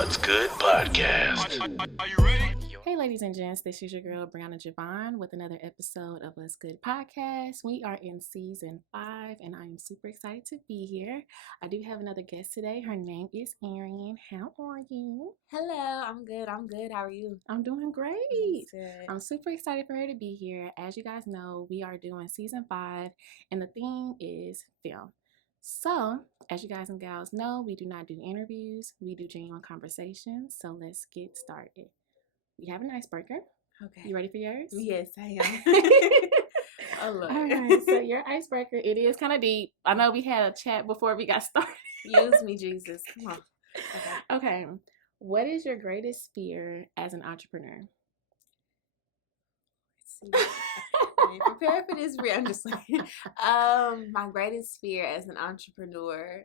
What's Good podcast. Are you ready? Hey, ladies and gents, this is your girl, Brianna Javon, with another episode of What's Good podcast. We are in season 5, and I am super excited to be here. I do have another guest today. Her name is Arian. How are you? Hello, I'm good. How are you? I'm doing great. Good. I'm super excited for her to be here. As you guys know, we are doing season 5, and the theme is film. So, as you guys and gals know, we do not do interviews. We do genuine conversations. So, let's get started. We have an icebreaker. Okay. You ready for yours? Yes, I am. Oh, Lord. All right, so your icebreaker, it is kind of deep. I know we had a chat before we got started. Use me, Jesus. Come on. Okay. What is your greatest fear as an entrepreneur? Let's see. I ain't prepared for this. I'm just like, my greatest fear as an entrepreneur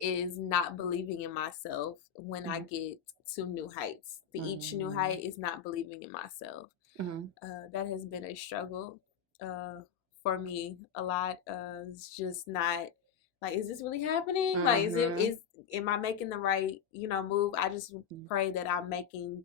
is not believing in myself when I get to new heights. Each new height is not believing in myself. That has been a struggle for me a lot. It's just not like, is this really happening? Like, am I making the right, move? I just pray that I'm making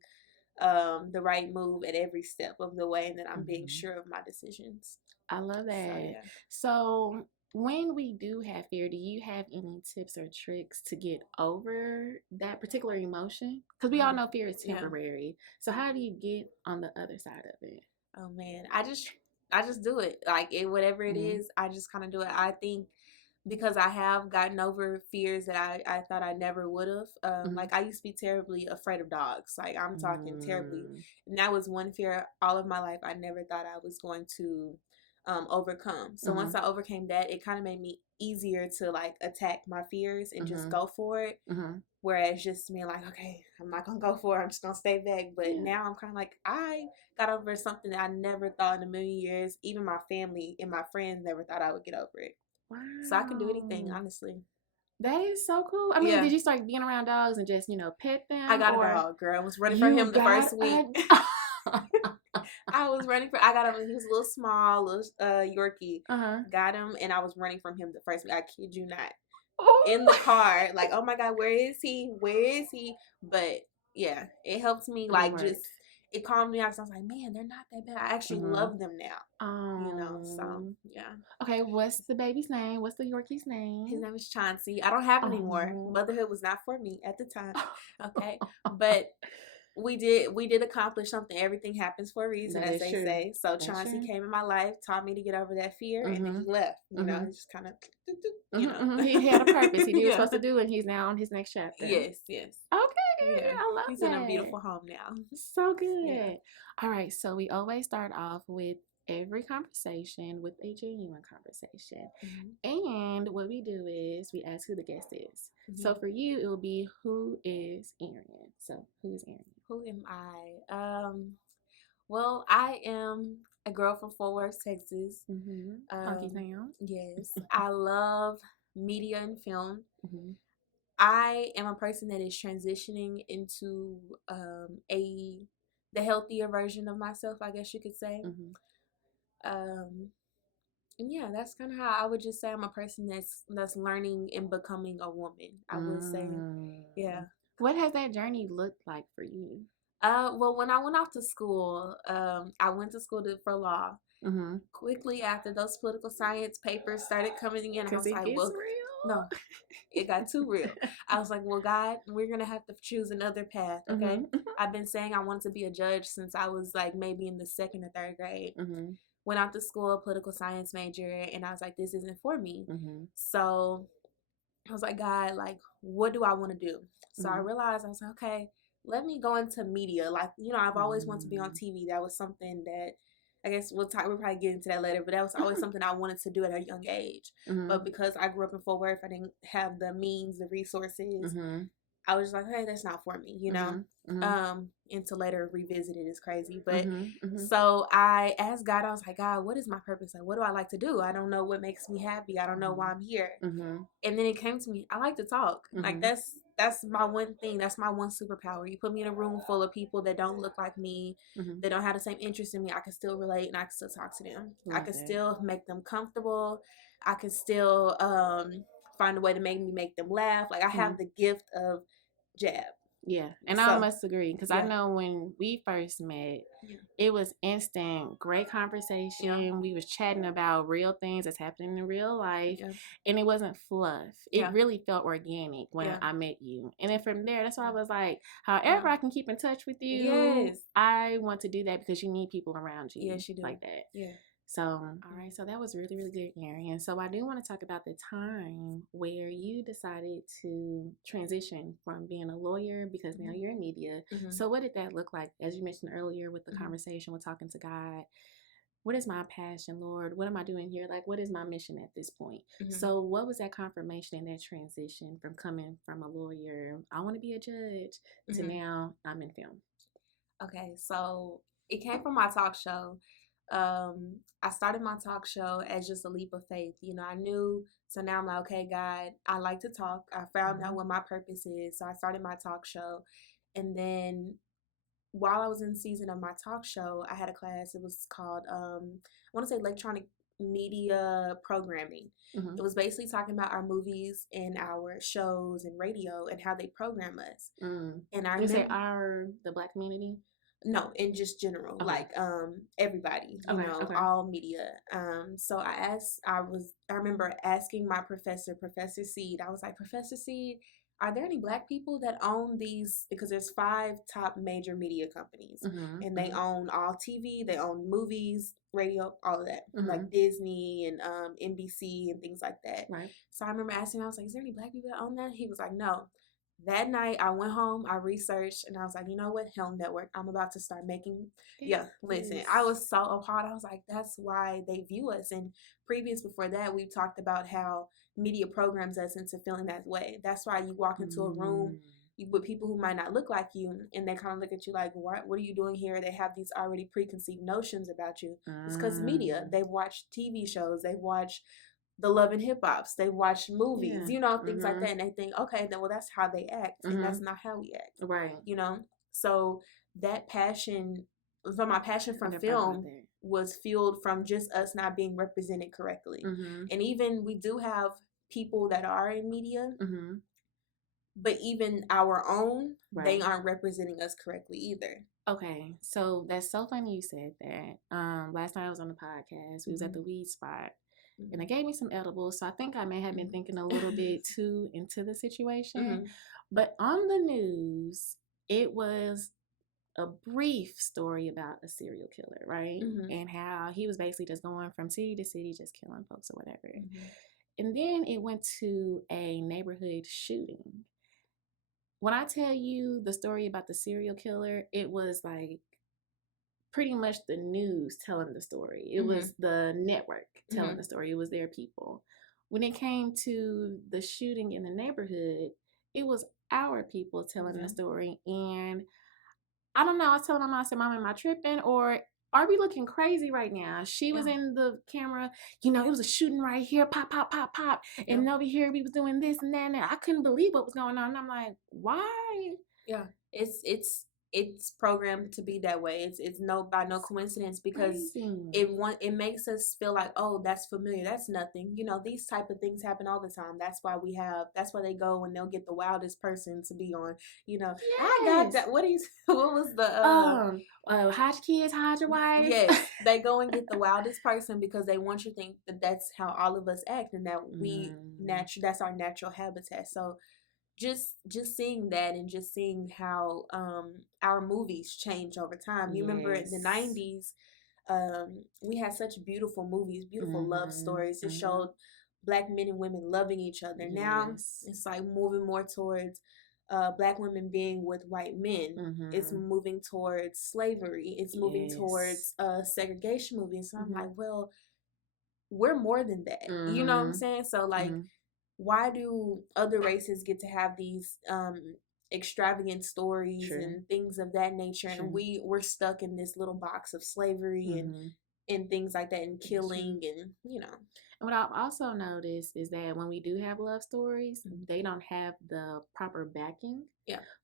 the right move at every step of the way, and that I'm being sure of my decisions. I love that. So, So when we do have fear, do you have any tips or tricks to get over that particular emotion? Because we all know fear is temporary. So how do you get on the other side of it? Oh man, I just do it. Like whatever it is, I just kind of do it. I think because I have gotten over fears that I thought I never would have. Like I used to be terribly afraid of dogs. Like I'm talking terribly. And that was one fear all of my life I never thought I was going to overcome. So once I overcame that, it kind of made me easier to like attack my fears and just go for it. Whereas just being like, okay, I'm not gonna go for it, I'm just gonna stay back. But now I'm kind of like, I got over something that I never thought in a million years, even my family and my friends never thought I would get over it. Wow. So I can do anything, honestly. That is so cool. I mean, did you start being around dogs and just, pet them? I got a dog, girl. I was running from him the first week. I got him. He was a little small, little Yorkie. Got him, and I was running from him the first week. I kid you not. In the car, like, oh my God, where is he? But yeah, it helped me, like, it calmed me out. So I was like, man, they're not that bad. I actually love them now. So yeah. Okay, what's the baby's name? What's the Yorkie's name? His name is Chauncey. I don't have him anymore. Motherhood was not for me at the time. Okay, but we did accomplish something. Everything happens for a reason, as they say. So Chauncey came in my life, taught me to get over that fear, and then he left. He just kind of, He had a purpose. He did what he was supposed to do, and he's now on his next chapter. Yes. Okay, Yeah. I love He's that. in a beautiful home now. So good. Yeah. All right, so we always start off with every conversation with a genuine conversation. And what we do is we ask who the guest is. So for you, it will be, who is Arian? So who is Arian? Who am I? Well, I am a girl from Fort Worth, Texas. Funky town. Yes. I love media and film. I am a person that is transitioning into the healthier version of myself, I guess you could say. And yeah, that's kind of how I would just say I'm a person that's learning and becoming a woman. I would say, yeah. What has that journey looked like for you? Well, when I went off to school, I went to school for law. Quickly after those political science papers started coming in, I was like, well, no, it got too real. I was like, well, God, we're going to have to choose another path, okay? I've been saying I wanted to be a judge since I was like maybe in the 2nd or 3rd grade. Went out to school, political science major, and I was like, this isn't for me. So I was like, God, like, what do I want to do? So I realized, I was like, okay, let me go into media. Like, I've always wanted to be on TV. That was something that, I guess we'll probably get into that later, but that was always something I wanted to do at a young age. But because I grew up in Fort Worth, I didn't have the means, the resources. I was just like, hey, that's not for me, And to later revisit it is crazy. But so I asked God, I was like, God, what is my purpose? Like, what do I like to do? I don't know what makes me happy. I don't know why I'm here. And then it came to me, I like to talk. Like, that's my one thing. That's my one superpower. You put me in a room full of people that don't look like me, that don't have the same interest in me. I can still relate and I can still talk to them. I can still make them comfortable. I can still find a way to make them laugh. Like, I have the gift of jab. Yeah, and I must agree because I know when we first met, it was instant, great conversation. Yeah. We was chatting about real things that's happening in real life, and it wasn't fluff. It really felt organic when I met you, and then from there, that's why I was like, however I can keep in touch with you, I want to do that because you need people around you. Yes, you do. Like that. Yeah. So, all right. So that was really, really good, Arian. So I do want to talk about the time where you decided to transition from being a lawyer because now you're in media. Mm-hmm. So what did that look like? As you mentioned earlier with the conversation with talking to God, what is my passion, Lord? What am I doing here? Like, what is my mission at this point? Mm-hmm. So what was that confirmation and that transition from coming from a lawyer, I want to be a judge, to now I'm in film? Okay. So it came from my talk show. I started my talk show as just a leap of faith. You know, I knew, so now I'm like, okay, God, I like to talk. I found out what my purpose is. So I started my talk show. And then while I was in the season of my talk show, I had a class. It was called, I want to say electronic media programming. Mm-hmm. It was basically talking about our movies and our shows and radio and how they program us. Mm. And I say the Black community? No, in just general, like everybody, you know, all media. So I remember asking my professor, Professor Seed. I was like, Professor Seed, are there any Black people that own these? Because there's 5 top major media companies, and they own all TV, they own movies, radio, all of that, like Disney and NBC and things like that. Right. So I remember asking him, I was like, is there any Black people that own that? He was like, no. That night, I went home, I researched, and I was like, you know what, Helm Network, I'm about to start making, listen, I was so appalled. I was like, that's why they view us. And before that, we talked about how media programs us into feeling that way. That's why you walk into a room with people who might not look like you, and they kind of look at you like, what are you doing here? They have these already preconceived notions about you. It's because media. They've watched TV shows. They've watched the Love and Hip Hops. They watch movies, you know, things like that. And they think, okay, then well, that's how they act. And that's not how we act. Right. You know? So that passion, so my passion from film was fueled from just us not being represented correctly. And even we do have people that are in media, but even our own, they aren't representing us correctly either. Okay, so that's so funny you said that. Last night I was on the podcast. We was at the weed spot. And they gave me some edibles, so I think I may have been thinking a little bit too into the situation. But on the news, it was a brief story about a serial killer, right? And how he was basically just going from city to city, just killing folks or whatever. And then it went to a neighborhood shooting. When I tell you the story about the serial killer, it was like pretty much the news telling the story. It was the network telling the story. It was their people. When it came to the shooting in the neighborhood, it was our people telling the story. And I don't know, I was telling my mom, I said, Mom, am I tripping? Or are we looking crazy right now? She was in the camera, you know, it was a shooting right here, pop, pop, pop, pop. And over here we was doing this and that. And I couldn't believe what was going on. And I'm like, why? Yeah, it's programmed to be that way. It's by no coincidence, because it makes us feel like, oh, that's familiar. That's nothing. You know, these type of things happen all the time. That's why they go and they'll get the wildest person to be on. You know, I got that. What was the hide your kids, hide your wife. Yes, they go and get the wildest person because they want you to think that that's how all of us act, and that that's our natural habitat. So just seeing that, and just seeing how our movies change over time. You remember in the 90s, we had such beautiful movies, beautiful love stories. It showed Black men and women loving each other. Now it's like moving more towards Black women being with white men. It's moving towards slavery. It's moving towards segregation movies. So I'm like, well, we're more than that. You know what I'm saying? So like, why do other races get to have these extravagant stories and things of that nature, and we're stuck in this little box of slavery and things like that, and killing, and you know. And what I've also noticed is that when we do have love stories, they don't have the proper backing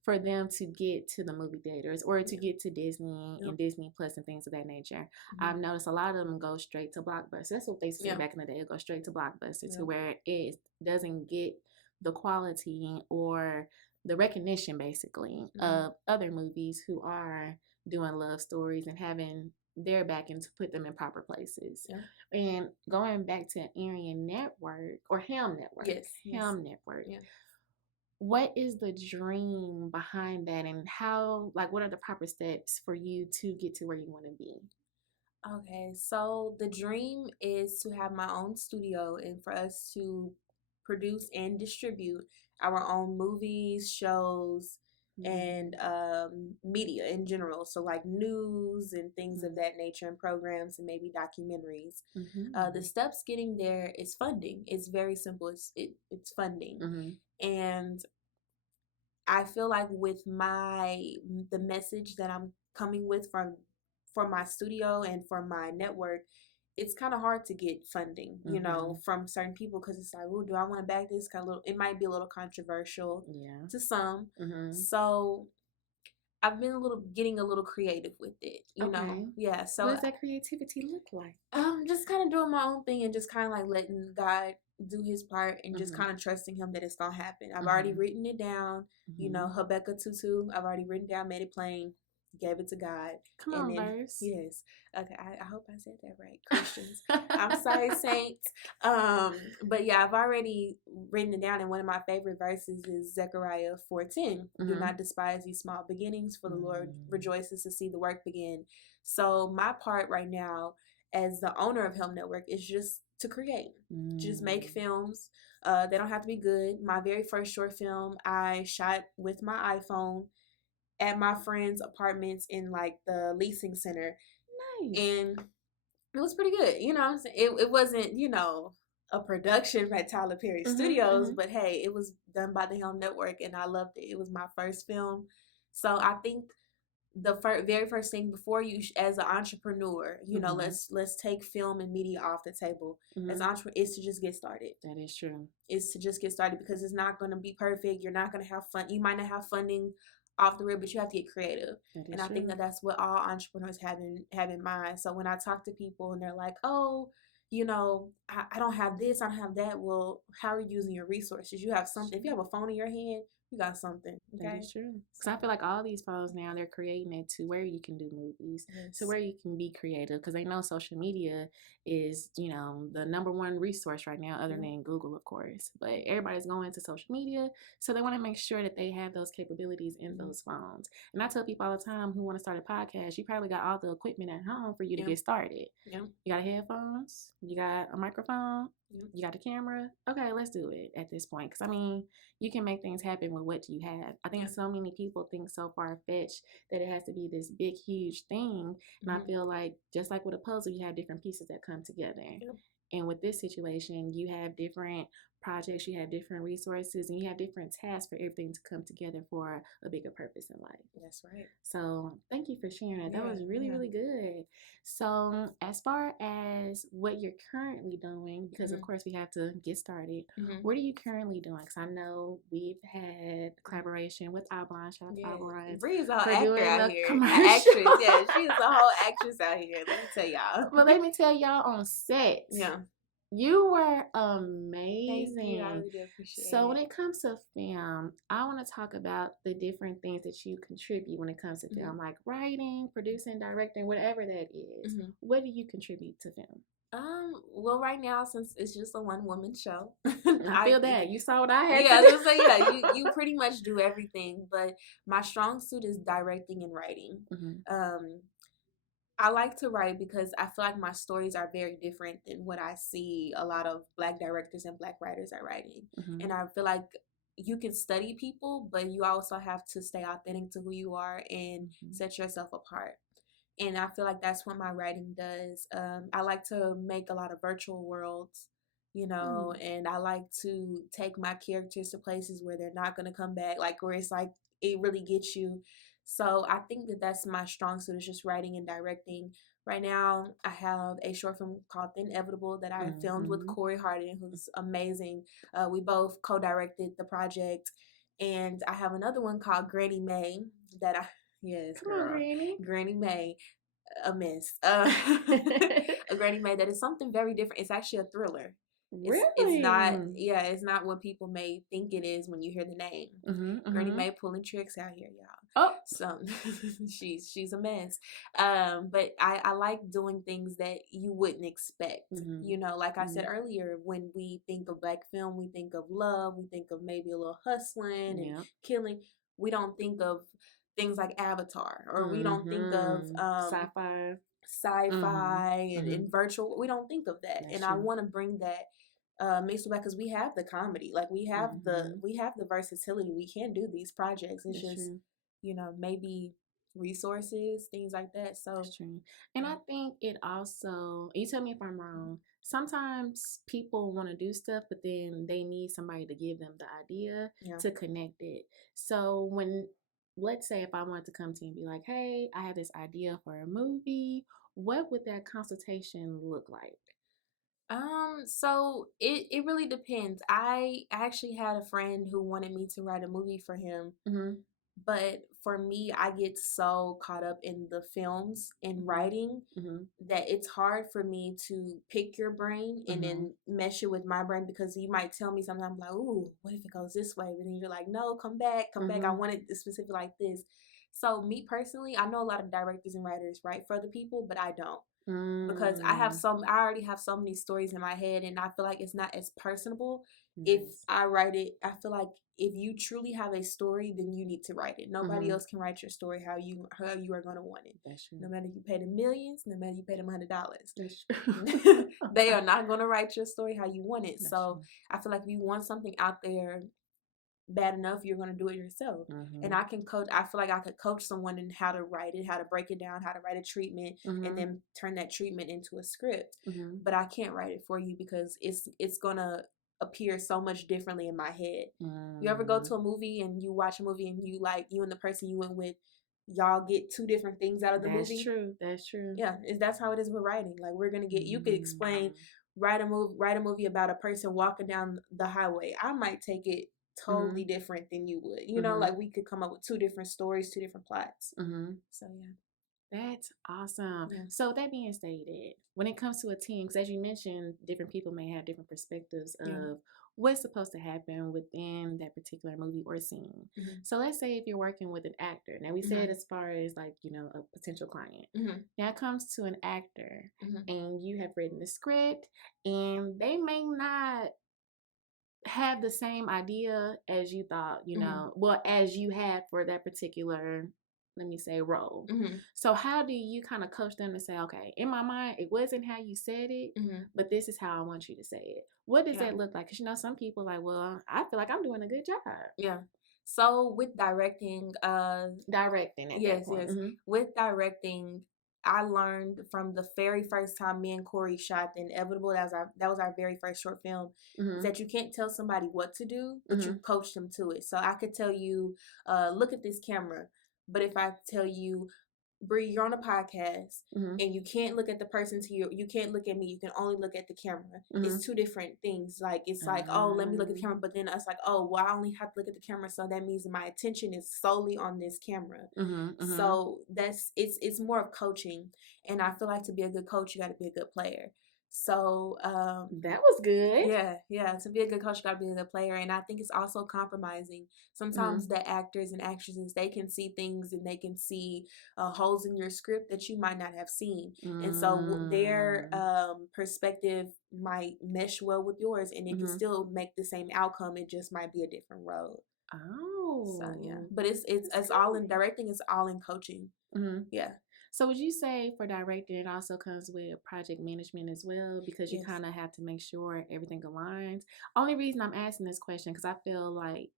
for them to get to the movie theaters or to get to Disney and Disney Plus and things of that nature. I've noticed a lot of them go straight to Blockbuster. That's what they said back in the day. It goes straight to Blockbuster to where it doesn't get the quality or the recognition basically of other movies who are doing love stories and having their backing to put them in proper places. Yeah. And going back to Arian Network or Helm Network. Yes. Helm Network. Yeah. What is the dream behind that, and how, like, what are the proper steps for you to get to where you want to be? Okay, so the dream is to have my own studio and for us to produce and distribute our own movies, shows, and media in general. So like news and things of that nature, and programs and maybe documentaries. The steps getting there is funding. It's very simple. It's funding. And I feel like with the message that I'm coming with for my studio and for my network, it's kind of hard to get funding, you know, from certain people, because it's like, oh, do I want to back this? It might be a little controversial to some. So I've been getting a little creative with it, you know. Yeah. So what does that creativity look like? Just kind of doing my own thing and just kind of like letting God do his part and just kind of trusting him that it's gonna happen. I've already written it down, you know, Habakkuk 2:2. I've already written down, made it plain, gave it to God. Come on, verse. Yes. Okay, I hope I said that right. Christians. I'm sorry, saints. But yeah, I've already written it down, and one of my favorite verses is Zechariah 4:10. Do not despise these small beginnings, for the Lord rejoices to see the work begin. So my part right now as the owner of Helm Network is just to create, just make films. They don't have to be good. My very first short film I shot with my iPhone at my friend's apartments in like the leasing center. Nice. And it was pretty good. You know what I'm saying? It wasn't, you know, a production by Tyler Perry Studios, but hey, it was done by the Helm Network and I loved it. It was my first film. So I think the very first thing before you, as an entrepreneur, you know, let's take film and media off the table. As an entrepreneur, is to just get started. That is true. Is to just get started, because it's not going to be perfect. You're not going to have fun. You might not have funding off the rip, but you have to get creative. And I think that that's what all entrepreneurs have in mind. So when I talk to people and they're like, oh, you know, I don't have this, I don't have that. Well, how are you using your resources? You have something. If you have a phone in your hand, you got something. Okay? That is true. Because I feel like all these phones now, they're creating it to where you can do movies, to where you can be creative. Because they know social media is, you know, the number one resource right now, other than Google, of course. But everybody's going to social media, so they want to make sure that they have those capabilities in those phones. And I tell people all the time who want to start a podcast, you probably got all the equipment at home for you to get started. You got headphones, you got a microphone, you got the camera. Okay, let's do it at this point. Because, I mean, you can make things happen with what you have. I think so many people think so far-fetched that it has to be this big, huge thing. And I feel like, just like with a puzzle, you have different pieces that come together. And with this situation, you have different projects, you have different resources, and you have different tasks for everything to come together for a bigger purpose in life. That's right. So thank you for sharing that. That was really, really good. So as far as what you're currently doing, because of course we have to get started, what are you currently doing? Because I know we've had collaboration with Ablon. Shout out to Ablon. Bree's a whole actor out here. Actress, yeah, she's a whole actress out here. Let me tell y'all. Well, let me tell y'all on set. You were amazing. Thank you. I really appreciate it. When it comes to film, I want to talk about the different things that you contribute when it comes to film, like writing, producing, directing, whatever that is. What do you contribute to film? Well, right now, since it's just a one-woman show, I feel that you saw what I had. Yeah, to do. You pretty much do everything, but my strong suit is directing and writing. I like to write because I feel like my stories are very different than what I see a lot of Black directors and Black writers are writing. And I feel like you can study people, but you also have to stay authentic to who you are and set yourself apart. And I feel like that's what my writing does. I like to make a lot of virtual worlds, you know, and I like to take my characters to places where they're not going to come back, like where it's like it really gets you. So I think that that's my strong suit, is just writing and directing. Right now, I have a short film called The Inevitable that I filmed with Kory Harden, who's amazing. We both co-directed the project. And I have another one called Granny May that Come on, Granny. Granny May, a mess. A Granny May that is something very different. It's actually a thriller. It's not, it's not what people may think it is when you hear the name. Granny Mae pulling tricks out here, y'all. Oh, so she's a mess. But I like doing things that you wouldn't expect. You know, like I said earlier, when we think of Black film, we think of love, we think of maybe a little hustling and killing. We don't think of things like Avatar, or we don't think of sci-fi and virtual. We don't think of that. That's true. I want to bring that mixed back, because we have the comedy, like we have the versatility. We can do these projects. It's That's just true. You know, maybe resources, things like that. So That's true. And I think it also, you tell me if I'm wrong, sometimes people want to do stuff, but then they need somebody to give them the idea to connect it. So when, let's say if I wanted to come to you and be like, hey, I have this idea for a movie, what would that consultation look like? So it really depends. I actually had a friend who wanted me to write a movie for him. But for me, I get so caught up in the films and writing that it's hard for me to pick your brain and then mesh it with my brain, because you might tell me something, I'm like, ooh, what if it goes this way? But then you're like, no, come back. I want it specific like this. So me personally, I know a lot of directors and writers write for other people, but I don't. Because I already have so many stories in my head, and I feel like it's not as personable. If I write it, I feel like if you truly have a story, then you need to write it. Nobody else can write your story how you are going to want it. That's true. No matter if you pay them millions, no matter if you pay them $100. They are not going to write your story how you want it. That's so true. I feel like if you want something out there bad enough, you're going to do it yourself. And I can coach. I feel like I could coach someone in how to write it, how to break it down, how to write a treatment, and then turn that treatment into a script. But I can't write it for you, because it's going to appear so much differently in my head. You ever go to a movie and you watch a movie and you and the person you went with, y'all get two different things out of the movie? That's true. Yeah, that's how it is with writing. Like, we're going to get, you could explain, write a movie about a person walking down the highway. I might take it totally different than you would. You know, like we could come up with two different stories, two different plots. So yeah. That's awesome. Yeah. So that being stated, when it comes to a team, because as you mentioned, different people may have different perspectives of what's supposed to happen within that particular movie or scene. So let's say if you're working with an actor. Now we said as far as like, you know, a potential client. Now it comes to an actor and you have written the script and they may not have the same idea as you thought, you know, well, as you had for that particular, let me say, role. So how do you kind of coach them to say, okay, in my mind, it wasn't how you said it, but this is how I want you to say it. What does that look like? Because, you know, some people are like, well, I feel like I'm doing a good job. Yeah. So with directing, yes. With directing, I learned from the very first time me and Kory shot The Inevitable, that was our very first short film, is that you can't tell somebody what to do, but you coach them to it. So I could tell you, look at this camera. But if I tell you, Bree, you're on a podcast and you can't look at the person you can't look at me, you can only look at the camera. It's two different things. Like, it's like, oh, let me look at the camera, but then it's like, oh, well, I only have to look at the camera, so that means my attention is solely on this camera. So it's more of coaching, and I feel like to be a good coach, you got to be a good player. So that was good. Yeah. To be a good coach, you gotta be a good player, and I think it's also compromising. Sometimes the actors and actresses, they can see things and they can see holes in your script that you might not have seen, and so their perspective might mesh well with yours, and it can still make the same outcome. It just might be a different road. Oh, so yeah. But it's all in directing. It's all in coaching. Yeah. So would you say for directing, it also comes with project management as well? Because you kind of have to make sure everything aligns. Only reason I'm asking this question, because I feel like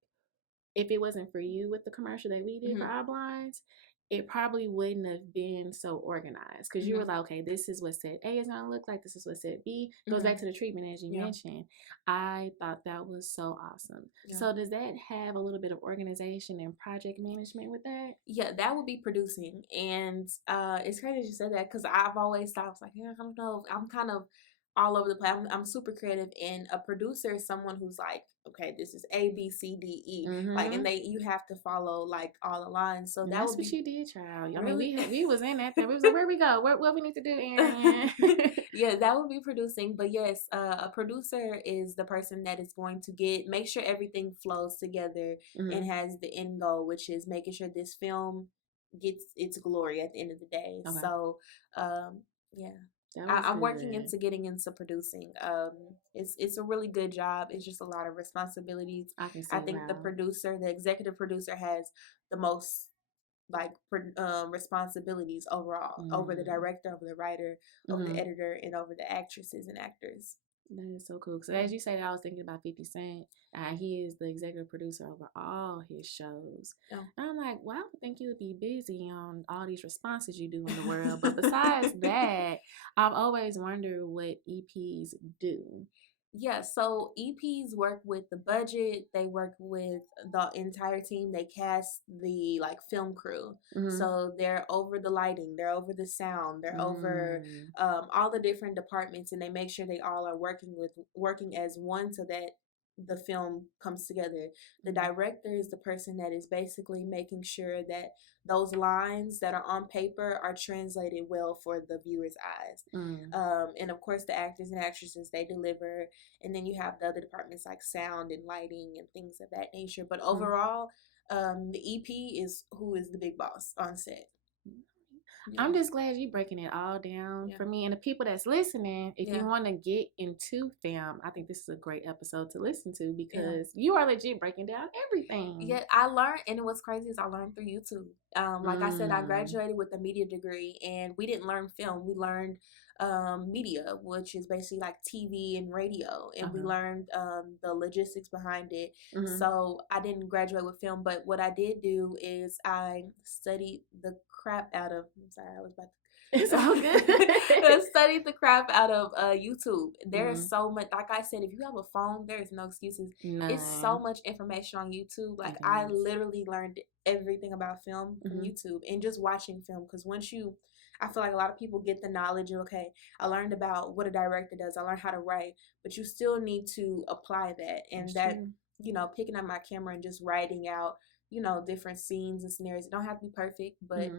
if it wasn't for you with the commercial that we did for Our Blinds, it probably wouldn't have been so organized. Because you were like, okay, this is what set A is going to look like. This is what set B. Goes back to the treatment, as you mentioned. I thought that was so awesome. So does that have a little bit of organization and project management with that? Yeah, that would be producing. And it's crazy that you said that, because I've always thought, I was like, yeah, I don't know. I'm kind of all over the place. I'm super creative, and a producer is someone who's like, okay, this is A, B, C, D, E, like, and you have to follow like all the lines. So that's what you did, child. I really? mean, we was in that thing. We was like, where we go? What we need to do, Arian? Yeah, that would be producing. But yes, a producer is the person that is going to make sure everything flows together and has the end goal, which is making sure this film gets its glory at the end of the day. Okay. So, yeah. I'm working into getting into producing. It's a really good job. It's just a lot of responsibilities. I think the executive producer has the most like responsibilities overall over the director, over the writer, over the editor, and over the actresses and actors. That is so cool. So as you said, I was thinking about 50 Cent. He is the executive producer over all his shows. Oh. And I'm like, well, I would think you would be busy on all these responses you do in the world. But besides that, I've always wondered what EPs do. Yeah, so EPs work with the budget. They work with the entire team. They cast the like film crew. So they're over the lighting, they're over the sound, they're over all the different departments, and they make sure they all are working as one so that the film comes together. The director is the person that is basically making sure that those lines that are on paper are translated well for the viewer's eyes. And of course the actors and actresses, they deliver, and then you have the other departments like sound and lighting and things of that nature. But overall, the EP is who is the big boss on set. Yeah. I'm just glad you're breaking it all down for me and the people that's listening. If you want to get into film, I think this is a great episode to listen to because you are legit breaking down everything. Yeah, I learned, and what's crazy is I learned through YouTube. Like I said, I graduated with a media degree, and we didn't learn film. We learned media, which is basically like TV and radio, and we learned the logistics behind it. So I didn't graduate with film, but what I did do is I studied the crap out of. I'm sorry, I was about to. It's all good. I studied the crap out of YouTube. There is so much. Like I said, if you have a phone, there is no excuses. None. It's so much information on YouTube. Like I literally learned everything about film from YouTube and just watching film. Because I feel like a lot of people get the knowledge of, okay, I learned about what a director does. I learned how to write, but you still need to apply that. And picking up my camera and just writing out, different scenes and scenarios. It don't have to be perfect, but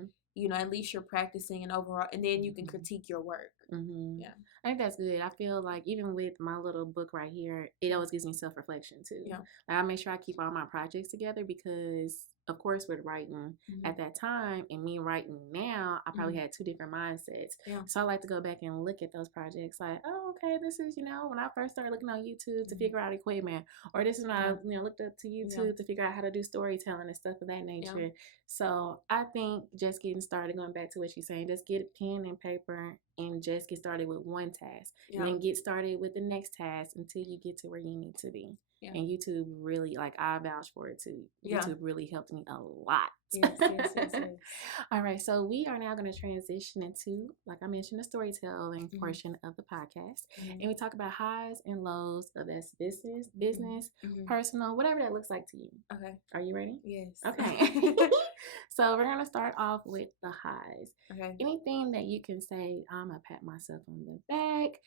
at least you're practicing and overall, and then you can critique your work. Yeah, I think that's good. I feel like even with my little book right here, it always gives me self-reflection too. Yeah, like I make sure I keep all my projects together because, of course, with writing at that time and me writing now, I probably had two different mindsets. Yeah. So I like to go back and look at those projects like, oh, okay, this is, when I first started looking on YouTube to figure out equipment, or this is when I, looked up to YouTube to figure out how to do storytelling and stuff of that nature. Yeah. So I think just getting started, going back to what you're saying, just get a pen and paper and just get started with one task and then get started with the next task until you get to where you need to be. Yeah. And YouTube really, like, I vouch for it too. YouTube really helped me a lot. Yes. All right, so we are now going to transition into, like I mentioned, the storytelling portion of the podcast. And we talk about highs and lows of that's business, personal, whatever that looks like to you. Okay. Are you ready? Yes. Okay. So we're going to start off with the highs. Okay. Anything that you can say, I'm going to pat myself on the back.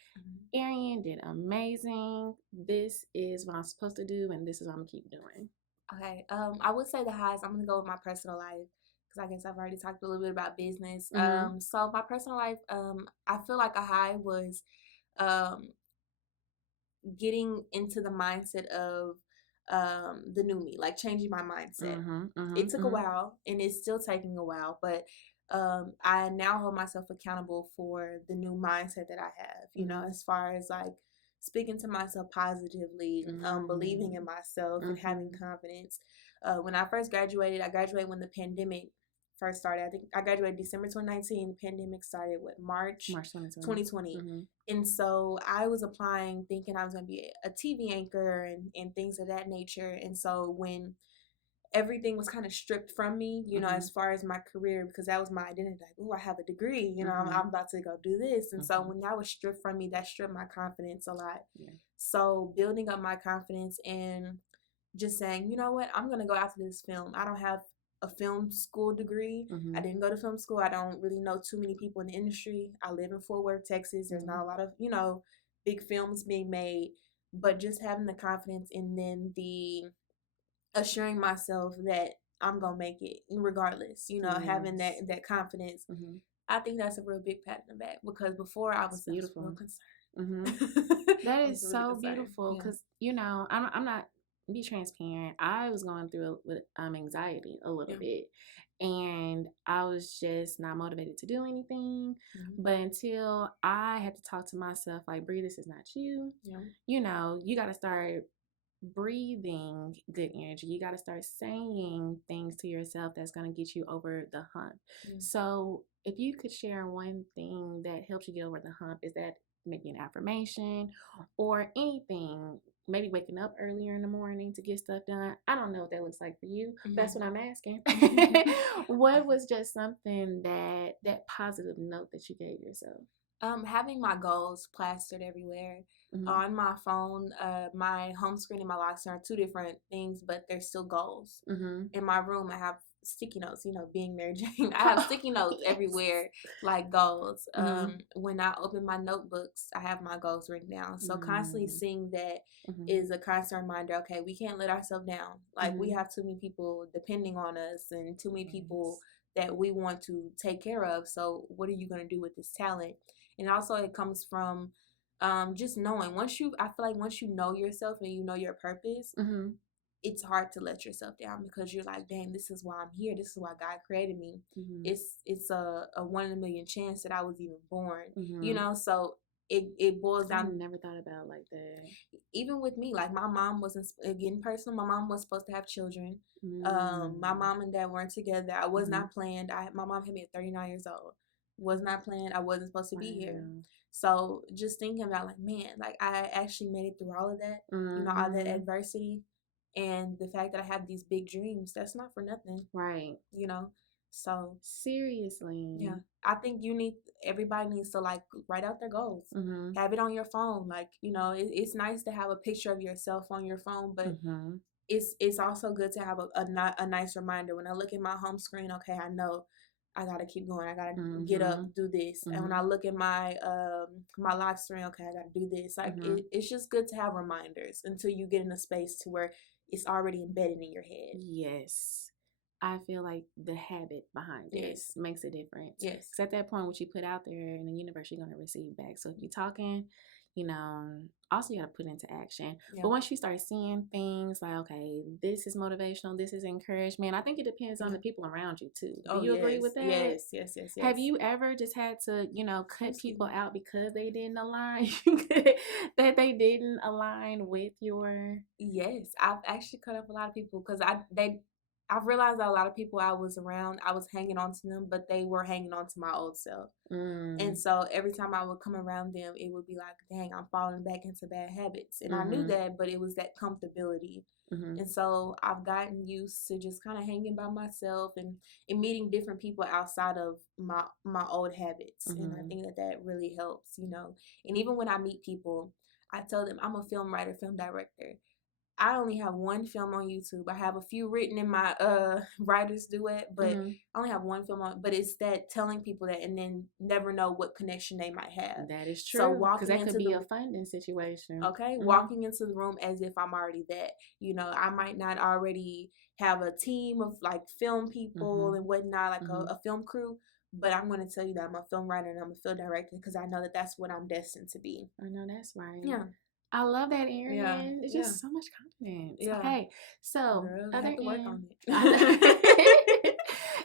Arian did amazing. This is what I'm supposed to do, and this is what I'm going to keep doing. Okay. I would say the highs, I'm going to go with my personal life because I guess I've already talked a little bit about business. So my personal life, I feel like a high was getting into the mindset of the new me, like changing my mindset. It took a while, and it's still taking a while, but I now hold myself accountable for the new mindset that I have, as far as like speaking to myself positively, believing in myself and having confidence. When I first graduated, I graduated when the pandemic first started. I think I graduated December 2019. The pandemic started March 2020. And so I was applying thinking I was going to be a TV anchor and things of that nature. And so when everything was kind of stripped from me, as far as my career, because that was my identity. Like, oh, I have a degree, I'm about to go do this. And so when that was stripped from me, that stripped my confidence a lot. Yeah. So building up my confidence and just saying, you know what, I'm going to go after this film. I don't have a film school degree. I didn't go to film school. I don't really know too many people in the industry. I live in Fort Worth, Texas. There's not a lot of, big films being made, but just having the confidence and then the assuring myself that I'm gonna make it regardless. Having that confidence. Mm-hmm. I think that's a real big pat in the back, because before I was real concerned. Mm-hmm. That is really so beautiful, because I'm not, be transparent, I was going through with anxiety a little bit, and I was just not motivated to do anything. Mm-hmm. But until I had to talk to myself like, Bree, this is not you. You got to start breathing good energy. You got to start saying things to yourself that's going to get you over the hump. So if you could share one thing that helps you get over the hump, is that maybe an affirmation or anything, maybe waking up earlier in the morning to get stuff done? I don't know what that looks like for you. Mm-hmm. That's what I'm asking. What was just something that positive note that you gave yourself? Having my goals plastered everywhere. Mm-hmm. On my phone, my home screen and my lock screen are two different things, but they're still goals. Mm-hmm. In my room, I have sticky notes, being Mary Jane. I have sticky notes everywhere, like goals. Mm-hmm. When I open my notebooks, I have my goals written down. So constantly seeing that is a constant reminder, okay, we can't let ourselves down. Like, we have too many people depending on us and too many people that we want to take care of. So what are you going to do with this talent? And also it comes from just knowing. I feel like once you know yourself and you know your purpose, it's hard to let yourself down, because you're like, dang, this is why I'm here. This is why God created me. Mm-hmm. It's a 1 in a million chance that I was even born. Mm-hmm. So it boils down. I never thought about it like that. Even with me, like, my mom wasn't, again, personal, my mom was supposed to have children. My mom and dad weren't together. I was not planned. My mom had me at 39 years old. Was not planned. I wasn't supposed to be here. So just thinking about, like, man, like, I actually made it through all of that, all that adversity, and the fact that I have these big dreams, that's not for nothing. Right. So seriously. Yeah. I think everybody needs to, like, write out their goals. Mm-hmm. Have it on your phone. Like, it's nice to have a picture of yourself on your phone, but it's also good to have a nice reminder. When I look at my home screen, okay, I know I gotta keep going. I gotta get up, do this. And when I look at my my lock screen, okay, I gotta do this. Like, it's just good to have reminders until you get in a space to where it's already embedded in your head. Yes. I feel like the habit behind it makes a difference. Yes. Because at that point, what you put out there in the universe, you're going to receive back. So if you're talking, also you got to put into action. But once you start seeing things like, okay, this is motivational, this is encouragement, I think it depends on the people around you too. Do you agree with that? Yes. Have you ever just had to, cut people out because they didn't align, that they didn't align with your... Yes, I've actually cut off a lot of people because I've realized that a lot of people I was around, I was hanging on to them, but they were hanging on to my old self. And so every time I would come around them, it would be like, dang, I'm falling back into bad habits. And I knew that, but it was that comfortability. And so I've gotten used to just kind of hanging by myself and meeting different people outside of my old habits. And I think that really helps, And even when I meet people, I tell them I'm a film writer, film director. I only have one film on YouTube. I have a few written in my writer's duet, but I only have one film on. But it's that telling people that, and then never know what connection they might have. That is true. So because that could be a funding situation. Okay, walking into the room as if I'm already that. I might not already have a team of, like, film people and whatnot, like a film crew. But I'm going to tell you that I'm a film writer and I'm a film director because I know that that's what I'm destined to be. I know that's right. Yeah. I love that, Arian. Yeah. It's just so much confidence. Yeah. Okay, so I have to work on it.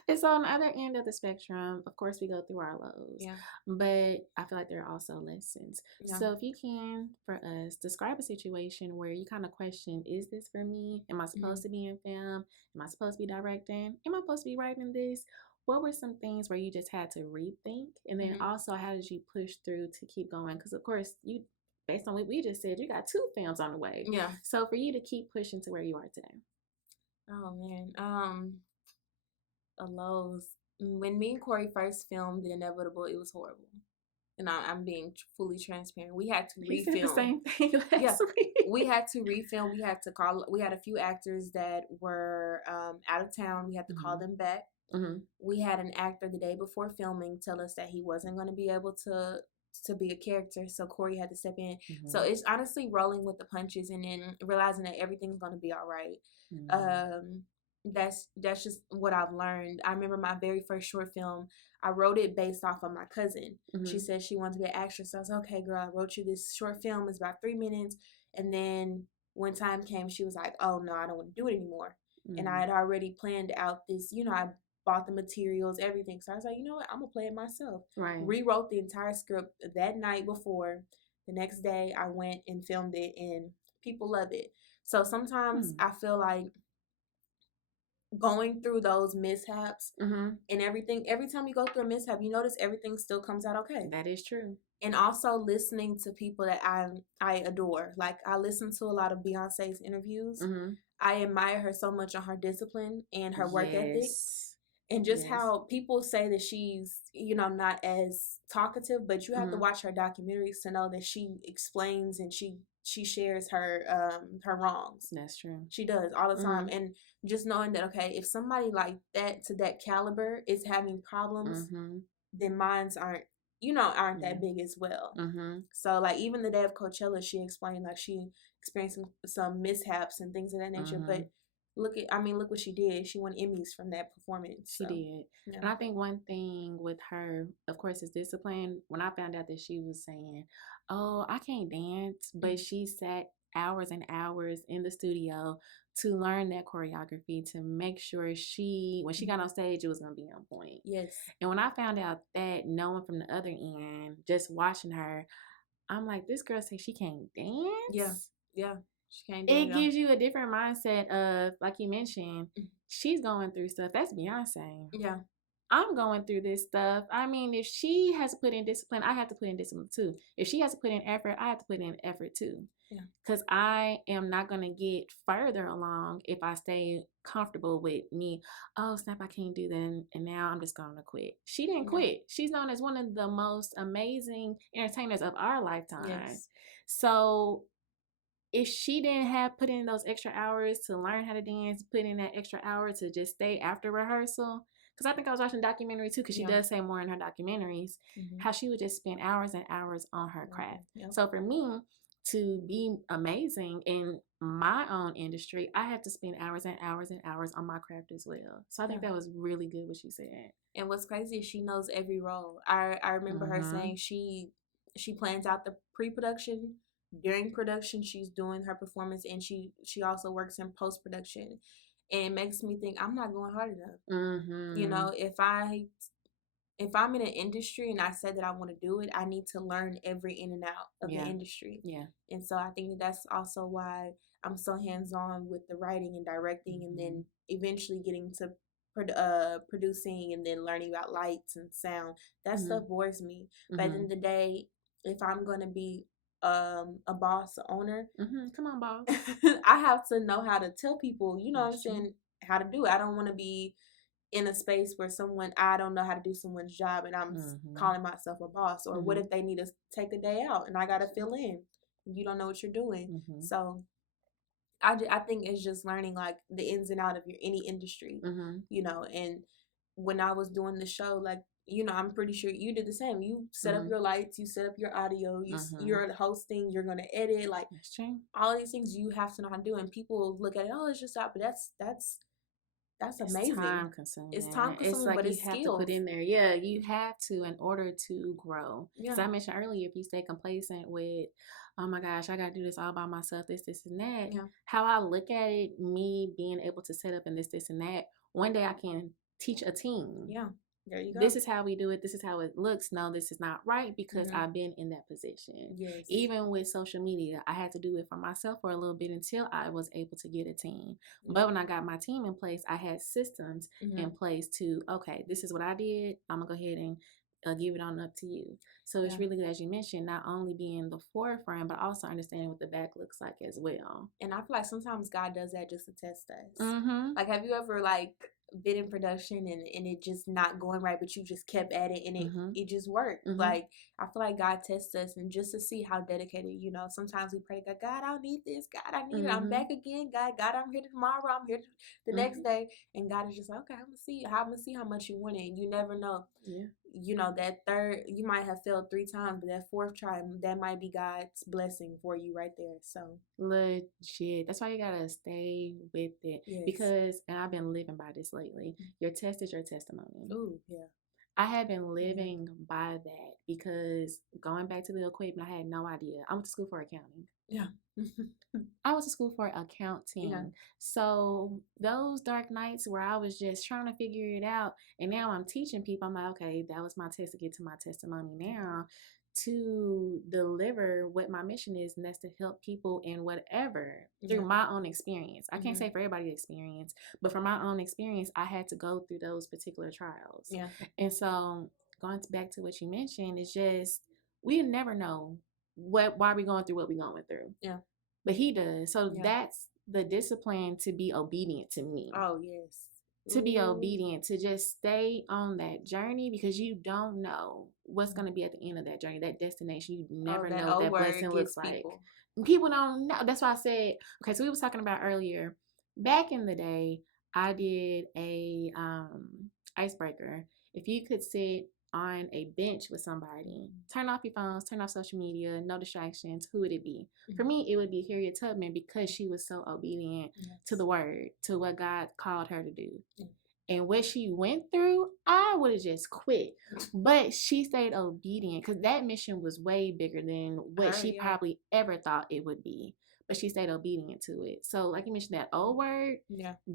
It's on the other end of the spectrum. Of course, we go through our lows. Yeah. But I feel like there are also lessons. Yeah. So if you can, for us, describe a situation where you kind of question, is this for me? Am I supposed to be in film? Am I supposed to be directing? Am I supposed to be writing this? What were some things where you just had to rethink? And then also, how did you push through to keep going? Because, of course, based on what we just said, you got 2 films on the way. Yeah. So for you to keep pushing to where you are today. Oh, man. The lows. When me and Kory first filmed The Inevitable, it was horrible. And I'm being fully transparent. We had to refilm. Said the same thing last week. We had to refilm. We had a few actors that were out of town. We had to call them back. We had an actor the day before filming tell us that he wasn't going to be able to to be a character, so Kory had to step in. Mm-hmm. So it's honestly rolling with the punches and then realizing that everything's gonna be all right. Mm-hmm. That's just what I've learned. I remember my very first short film, I wrote it based off of my cousin. Mm-hmm. She said she wanted to be an actress. So I was like, okay, girl, I wrote you this short film. It's about 3 minutes. And then when time came, she was like, oh, no, I don't want to do it anymore. Mm-hmm. And I had already planned out this, I bought the materials, everything. So I was like, you know what? I'm going to play it myself. Right. Rewrote the entire script that night before. The next day, I went and filmed it, and people love it. So sometimes I feel like going through those mishaps and everything, every time you go through a mishap, you notice everything still comes out okay. That is true. And also listening to people that I adore. Like, I listen to a lot of Beyonce's interviews. Mm-hmm. I admire her so much on her discipline and her work ethic. And just how people say that she's, not as talkative, but you have to watch her documentaries to know that she explains and she shares her wrongs. That's true. She does all the time. And just knowing that, okay, if somebody like that to that caliber is having problems, then mines aren't that big as well. So like even the day of Coachella, she explained like she experienced some mishaps and things of that nature. But look what she did. She won Emmys from that performance. She did. Yeah. And I think one thing with her, of course, is discipline. When I found out that she was saying, oh, I can't dance, but she sat hours and hours in the studio to learn that choreography, to make sure when she got on stage, it was going to be on point. Yes. And when I found out that, knowing from the other end, just watching her, I'm like, this girl says she can't dance? Yeah. Yeah. She can't it gives you a different mindset of, like you mentioned, she's going through stuff. That's Beyonce. Yeah. I'm going through this stuff. I mean, if she has to put in discipline, I have to put in discipline too. If she has to put in effort, I have to put in effort too. Yeah. Because I am not going to get further along if I stay comfortable with me. Oh, snap, I can't do that. And now I'm just going to quit. She didn't quit. She's known as one of the most amazing entertainers of our lifetime. Yes. So if she didn't have put in those extra hours to learn how to dance, put in that extra hour to just stay after rehearsal, because I think I was watching a documentary too, because she does say more in her documentaries, how she would just spend hours and hours on her craft. Yep. So for me to be amazing in my own industry, I have to spend hours and hours and hours on my craft as well. So I think that was really good what she said. And what's crazy is she knows every role. I remember her saying she plans out the pre-production. During production, she's doing her performance, and she also works in post-production. And it makes me think I'm not going hard enough. If I'm in an industry and I said that I want to do it, I need to learn every in and out of the industry. Yeah. And so I think that's also why I'm so hands-on with the writing and directing, and then eventually getting to producing and then learning about lights and sound. That stuff bores me. But at the end of the day, if I'm going to be a boss, owner, come on, boss. I have to know how to tell people, what I'm saying, how to do it. I don't want to be in a space where I don't know how to do someone's job and I'm calling myself a boss. Or what if they need to take a day out and I got to fill in? You don't know what you're doing. So I think it's just learning like the ins and outs of any industry, and when I was doing the show, like, I'm pretty sure you did the same. You set up your lights, you set up your audio, you're hosting, you're going to edit, like all of these things you have to know how to do. And people look at it, oh, it's just that, but that's amazing. It's time consuming. It's time consuming, it's like but it's you have skills. to put in there. Yeah, you have to in order to grow. Because I mentioned earlier, if you stay complacent with, oh my gosh, I got to do this all by myself, this, and that. Yeah. How I look at it, me being able to set up in this, and that, one day I can teach a team. Yeah. There you go. This is how we do it. This is how it looks. No, this is not right, because I've been in that position. Yes. Even with social media, I had to do it for myself for a little bit until I was able to get a team. But when I got my team in place, I had systems in place to, okay, this is what I did. I'm going to go ahead and give it on up to you. So it's really good, as you mentioned, not only being the forefront, but also understanding what the back looks like as well. And I feel like sometimes God does that just to test us. Like, have you ever been in production and it just not going right, but you just kept at it and it just worked? Like, I feel like God tests us, and just to see how dedicated, sometimes we pray, God, I need this, God, I need it, I'm back again, God, I'm here tomorrow, I'm here the next day, and God is just like, okay, I'm gonna see how much you want it, and you never know. that third, you might have failed 3 times, but that fourth try, that might be God's blessing for you right there. So legit, that's why you gotta stay with it. yes. Because, and I've been living by this lately, your test is your testimony. Ooh, yeah. I have been living by that, because going back to the equipment, I had no idea. I went to school for accounting. Yeah. I went to school for accounting. Yeah. So those dark nights where I was just trying to figure it out, and now I'm teaching people, I'm like, okay, that was my test to get to my testimony now, to deliver what my mission is, and that's to help people in whatever through my own experience. I can't say for everybody's experience, but for my own experience, I had to go through those particular trials. Yeah. And so going back to what you mentioned, it's just, we never know why we're going through what we're going through. Yeah. But he does. So that's the discipline to be obedient to me. Oh, yes. To be obedient, to just stay on that journey, because you don't know what's going to be at the end of that journey, that destination. You never know what that blessing looks like. People don't know. That's why I said, okay, so we was talking about earlier, back in the day, I did a icebreaker. If you could sit on a bench with somebody, turn off your phones, turn off social media, no distractions, who would it be? For me, it would be Harriet Tubman, because she was so obedient to the word, to what God called her to do. And what she went through, I would have just quit. But she stayed obedient, because that mission was way bigger than what she probably ever thought it would be. But she stayed obedient to it. So like you mentioned, that old word,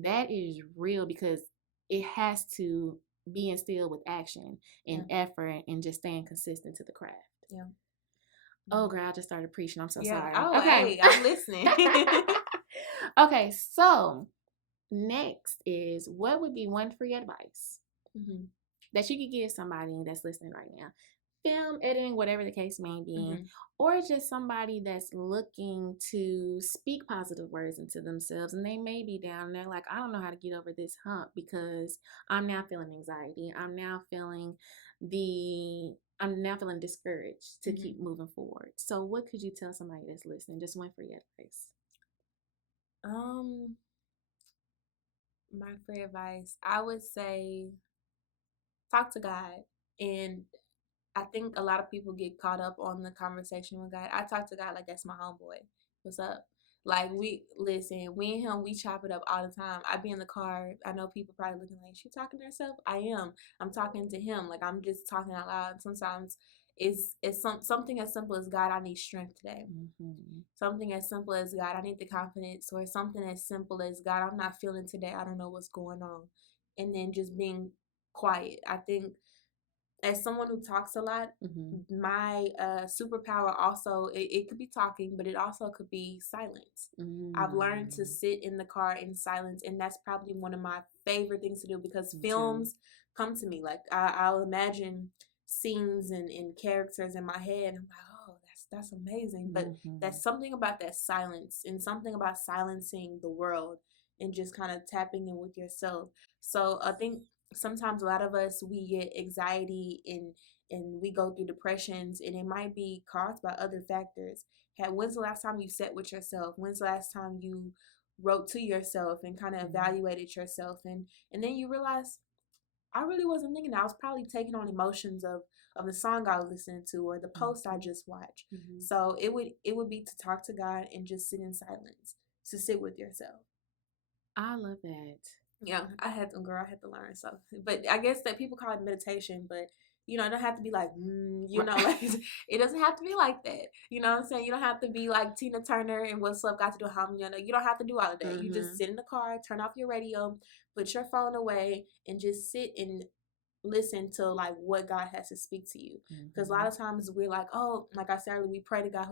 that is real, because it has to be instilled with action and effort, and just staying consistent to the craft. Yeah. Oh, girl, I just started preaching. I'm so sorry. Oh, okay. Hey, I'm listening. Okay, so next is, what would be one free advice that you could give somebody that's listening right now? Film, editing, whatever the case may be, or just somebody that's looking to speak positive words into themselves, and they may be down and they're like, I don't know how to get over this hump, because I'm now feeling anxiety. I'm now feeling discouraged to keep moving forward. So what could you tell somebody that's listening? Just one free advice. My free advice, I would say, talk to God. And I think a lot of people get caught up on the conversation with God. I talk to God like that's my homeboy. What's up? Like, we and him, we chop it up all the time. I be in the car. I know people probably looking like, she talking to herself? I am. I'm talking to him. Like, I'm just talking out loud. Sometimes it's something as simple as, God, I need strength today. Something as simple as, God, I need the confidence. Or something as simple as, God, I'm not feeling today. I don't know what's going on. And then just being quiet. I think, as someone who talks a lot, my superpower also, it could be talking, but it also could be silence. I've learned to sit in the car in silence, and that's probably one of my favorite things to do, because films come to me. Like, I'll imagine scenes and characters in my head, and I'm like, oh, that's amazing. But that's something about that silence, and something about silencing the world and just kind of tapping in with yourself. So I think sometimes a lot of us, we get anxiety and we go through depressions, and it might be caused by other factors. When's the last time you sat with yourself? When's the last time you wrote to yourself and kind of evaluated yourself? And then you realize, I really wasn't thinking that. I was probably taking on emotions of the song I was listening to, or the post I just watched. So it would be to talk to God and just sit in silence, to sit with yourself. I love that. Yeah, I had to learn. So, but I guess that people call it meditation, but it don't have to be like, like, it doesn't have to be like that. You know what I'm saying? You don't have to be like Tina Turner and What's Up Got to Do Hum. You don't have to do all of that. You just sit in the car, turn off your radio, put your phone away, and just sit and listen to like what God has to speak to you. Because a lot of times we're like, oh, like I said earlier, we pray to God.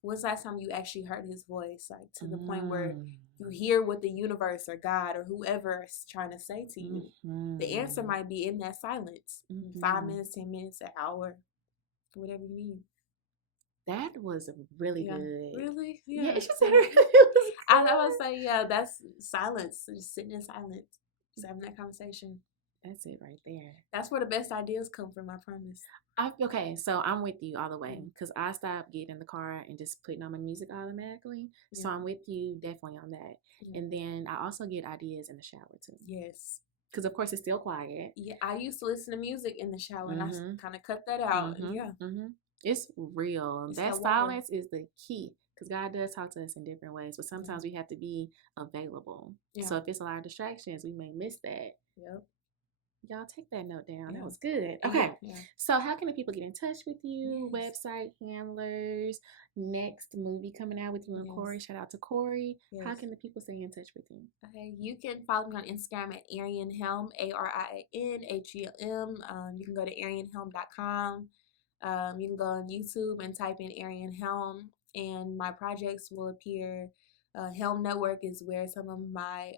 When's the last time you actually heard his voice, like to the point where you hear what the universe or God or whoever is trying to say to you? The answer might be in that silence. 5 minutes, 10 minutes, an hour, whatever you need. That was really good. Really? Yeah, she said I would say, that's silence. Just sitting in silence. Just having that conversation. That's it right there. That's where the best ideas come from, I promise. Okay, so I'm with you all the way, because I stopped getting in the car and just putting on my music automatically. So I'm with you definitely on that. And then I also get ideas in the shower too. Yes. Because, of course, it's still quiet. Yeah, I used to listen to music in the shower, and I kind of cut that out. Yeah. It's real. That silence is the key. Because God does talk to us in different ways, but sometimes we have to be available. Yeah. So if it's a lot of distractions, we may miss that. Yep. Y'all take that note down. Yeah. That was good. Okay. Yeah. So how can the people get in touch with you? Yes. Website, handlers, next movie coming out with you and Kory. Shout out to Kory. Yes. How can the people stay in touch with you? Okay. You can follow me on Instagram at Arian Helm, ARIANHELM. You can go to arianhelm.com. You can go on YouTube and type in Arian Helm, and my projects will appear. Helm Network is where some of my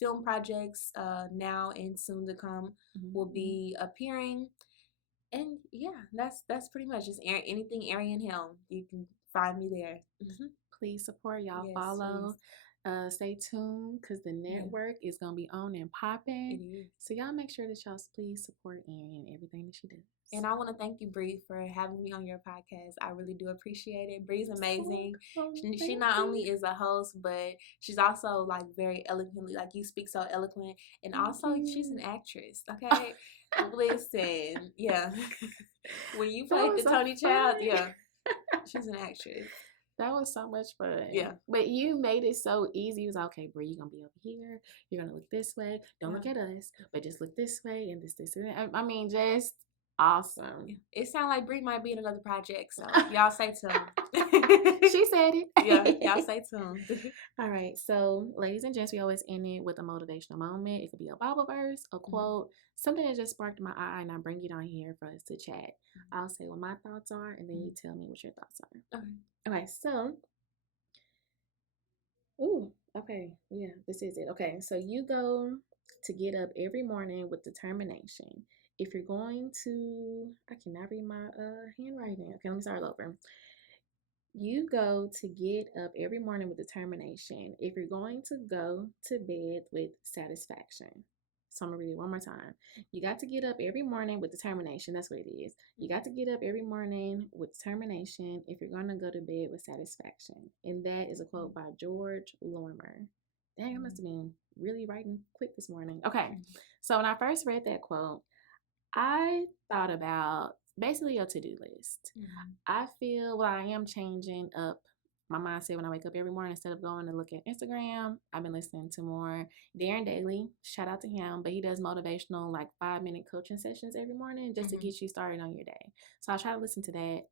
film projects now and soon to come will be appearing. And yeah, that's pretty much just anything Arian Helm. You can find me there. Please support, y'all. Yes, follow. Stay tuned because the network is going to be on and popping. So y'all make sure that y'all please support Arian and everything that she does. And I want to thank you, Bree, for having me on your podcast. I really do appreciate it. Bree's amazing. She not only is a host, but she's also like very eloquently, like you speak so eloquent. And also she's an actress, okay? Listen, yeah. When you played the Tony Child, yeah, she's an actress. That was so much fun. Yeah. But you made it so easy. It was okay, Bree, you're going to be over here. You're going to look this way. Don't look at us, but just look this way and this, and that. I mean, just awesome. It sounds like Bree might be in another project, so y'all stay tuned. She said it. Yeah, y'all stay tuned. All right. So, ladies and gents, we always end it with a motivational moment. It could be a Bible verse, a quote, something that just sparked my eye, and I bring it on here for us to chat. I'll say what my thoughts are, and then you tell me what your thoughts are. Okay, so, yeah, this is it. Okay, so you go to get up every morning with determination. If you're going to, I cannot read my handwriting. Okay, let me start over. You go to get up every morning with determination. If you're going to go to bed with satisfaction. So I'm going to read it one more time. You got to get up every morning with determination. That's what it is. You got to get up every morning with determination if you're going to go to bed with satisfaction. And that is a quote by George Lorimer. Dang, I must have been really writing quick this morning. Okay, so when I first read that quote, I thought about basically a to-do list. I feel I am changing up my mindset when I wake up every morning. Instead of going to look at Instagram, I've been listening to more Darren Daily. Shout out to him, but he does motivational like 5-minute coaching sessions every morning just to get you started on your day. So I try to listen to that.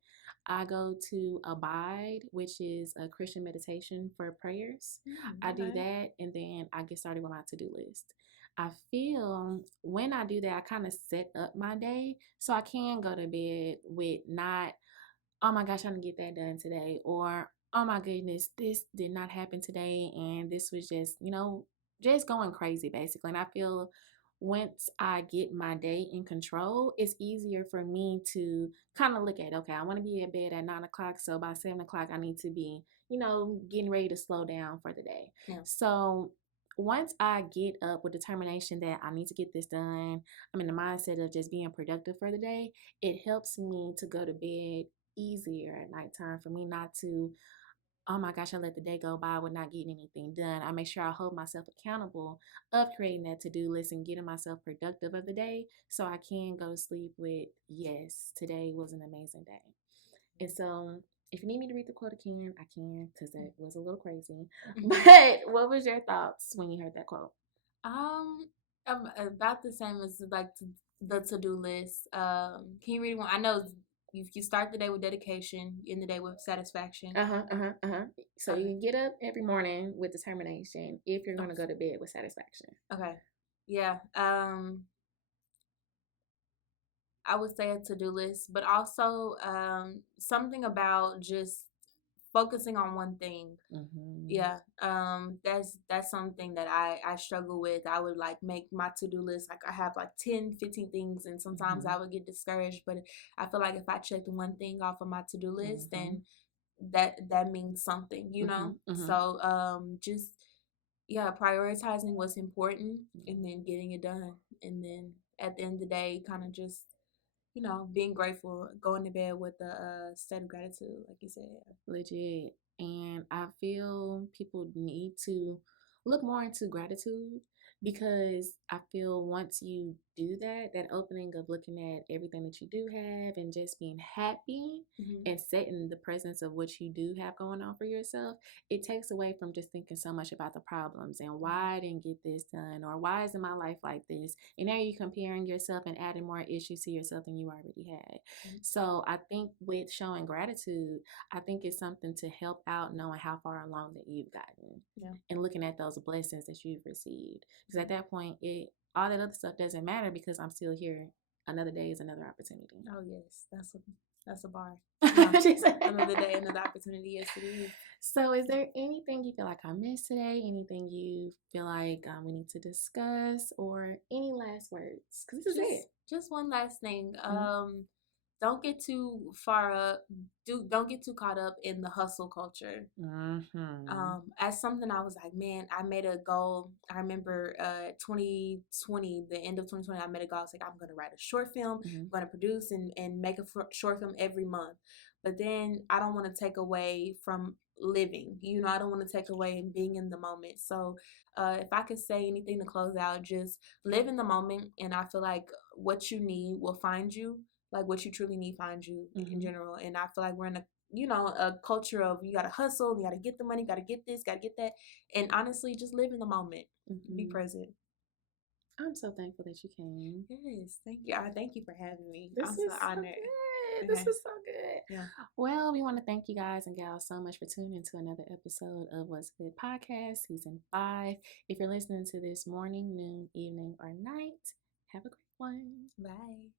I go to Abide, which is a Christian meditation for prayers. I do that, and then I get started with my to-do list. I feel when I do that, I kind of set up my day so I can go to bed with not, oh my gosh, I didn't get that done today, or oh my goodness, this did not happen today, and this was just, just going crazy basically. And I feel once I get my day in control, it's easier for me to kind of look at, okay, I want to be at bed at 9 o'clock, so by 7 o'clock I need to be, getting ready to slow down for the day. Yeah. So once I get up with determination that I need to get this done, I'm in the mindset of just being productive for the day, it helps me to go to bed easier at nighttime for me not to, oh my gosh, I let the day go by with not getting anything done. I make sure I hold myself accountable of creating that to-do list and getting myself productive of the day so I can go to sleep with, yes, today was an amazing day. And so if you need me to read the quote again, I can, because that was a little crazy. But what was your thoughts when you heard that quote? About the same as like the to-do list. Can you read one? I know you start the day with dedication, end the day with satisfaction. So you can get up every morning with determination if you're going to go to bed with satisfaction. Okay. Yeah. I would say a to-do list, but also something about just focusing on one thing. Yeah. That's something that I struggle with. I would like make my to-do list, like I have like 10, 15 things, and sometimes I would get discouraged, but I feel like if I checked one thing off of my to-do list, then that means something, So just prioritizing what's important and then getting it done, and then at the end of the day kind of just being grateful, going to bed with a state of gratitude, like you said. Legit. And I feel people need to look more into gratitude, Because I feel once you do that, that opening of looking at everything that you do have and just being happy and setting the presence of what you do have going on for yourself, it takes away from just thinking so much about the problems and why I didn't get this done or why isn't my life like this. And now you're comparing yourself and adding more issues to yourself than you already had. So I think with showing gratitude, I think it's something to help out knowing how far along that you've gotten and looking at those blessings that you've received. Because at that point, all that other stuff doesn't matter because I'm still here. Another day is another opportunity. Oh yes, that's a bar. Another day, another opportunity. Yes, it is. So, is there anything you feel like I missed today? Anything you feel like we need to discuss, or any last words? Because this is it. Just one last thing. Don't get too far up. Don't get too caught up in the hustle culture. As something I was like, man, I made a goal. I remember 2020, the end of 2020, I made a goal. I was like, I'm going to write a short film. I'm going to produce and make a short film every month. But then I don't want to take away from living. You know, I don't want to take away and being in the moment. So if I could say anything to close out, just live in the moment. And I feel like what you need will find you. Like what you truly need finds you in general. And I feel like we're in a culture of you got to hustle, you got to get the money, got to get this, got to get that. And honestly, just live in the moment. Be present. I'm so thankful that you came. Yes, thank you. I thank you for having me. I'm so honored. Okay. This is so good. Yeah. Well, we want to thank you guys and gals so much for tuning into another episode of What's Good Podcast, Season 5. If you're listening to this morning, noon, evening, or night, have a great one. Bye.